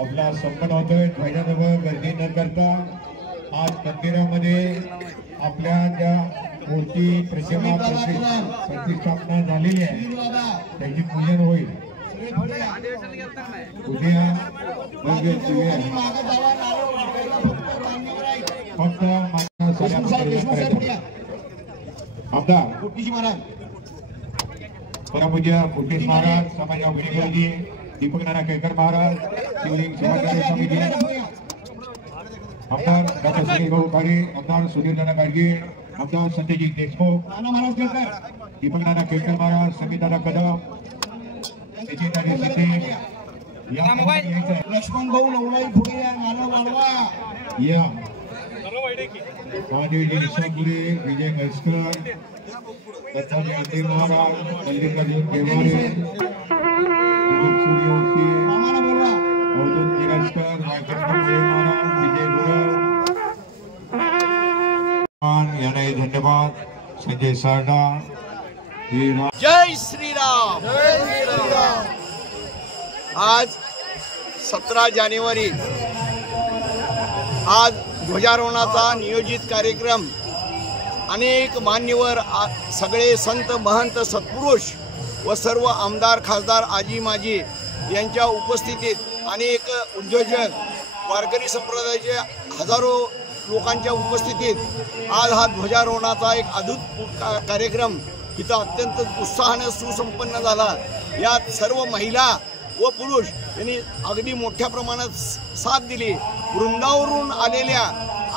आपला संपन्न होतोय। ध्वजाजवळ गर्दी न करता आज मंदिरामध्ये आपल्या ज्या मूर्ती प्रतिमा प्रतिष्ठापना झालेली आहे त्याची पूजन होईल। उद्या फक्त आमदार परमपूज्य कोटेश महाराज समाज अभिनेत्री दीपक नाना केळकर महाराज शिवलिंग सेवाधारी समिती आमदार डॉक्टर सुनील भाऊ खाडे आमदार सुधीर नाना गाडगे आमदार संजयजी देशमुख नाना महाराज केळकर दीपक नाना केळकर महाराज समीर दादा कदम लक्ष्मण भाऊ नवलाई पुढे नाना वाढवा या महादेवजी निशापुरे विजय म्हैसकर दत्ताजी अंडे महाराज मल्लिकार्जुन गेवारे सूर्यवंशी अवधूत निराजकर महाराज विजय गुरव यांनाही धन्यवाद। संजय सारडा जय श्रीराम। आज 17 जानेवारी आज ध्वजारोहणाचा नियोजित कार्यक्रम अनेक मान्यवर सगळे संत महंत सत्पुरुष व सर्व आमदार खासदार आजी माजी यांच्या उपस्थितीत अनेक उद्योजक वारकरी संप्रदायाचे हजारो लोकांच्या उपस्थितीत आज हा ध्वजारोहणाचा एक अद्भुत कार्यक्रम इथं अत्यंत उत्साहाने सुसंपन्न झाला। यात सर्व महिला व पुरुष यांनी अगदी मोठ्या प्रमाणात साथ दिली। वृंदावरून आलेल्या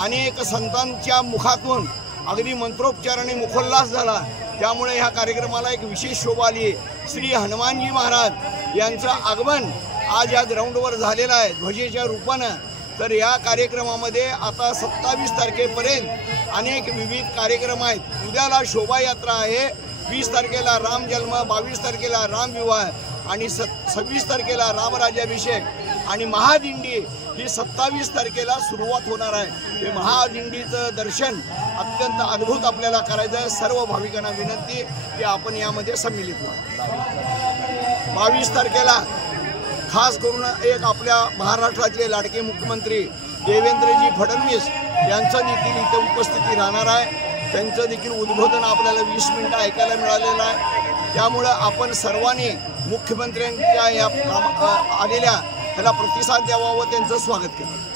अनेक संतांच्या मुखातून अगदी मंत्रोच्चाराने मुखोल्लास झाला। त्यामुळे ह्या कार्यक्रमाला एक विशेष शोभा आली। श्री हनुमानजी महाराज यांचं आगमन आज या ग्राउंडवर झालेलं आहे ध्वजेच्या रूपानं। तर या कार्यक्रमामध्ये आता 27 तारखेपर्यंत अनेक विविध कार्यक्रम आहेत। उद्याला शोभायात्रा आहे, 20 तारखेला राम जन्म, 22 तारखेला राम विवाह आणि 26 तारखेला रामराज्याभिषेक आणि महादिंडी ही 27 तारखेला सुरुवात होणार आहे। हे महादिंडीचं दर्शन अत्यंत अद्भुत आपल्याला करायचं आहे। सर्व भाविकांना विनंती की आपण यामध्ये सम्मिलित व्हा। 22 तारखेला खास करून एक आपल्या महाराष्ट्राचे लाडके मुख्यमंत्री देवेंद्रजी फडणवीस यांचं देखील इथे उपस्थिती राहणार आहे। त्यांचं देखील उद्बोधन आपल्याला 20 मिनिटं ऐकायला मिळालेलं आहे। त्यामुळे आपण सर्वांनी मुख्यमंत्र्यांच्या या आलेल्या त्याला प्रतिसाद द्यावा व त्यांचं स्वागत केलं।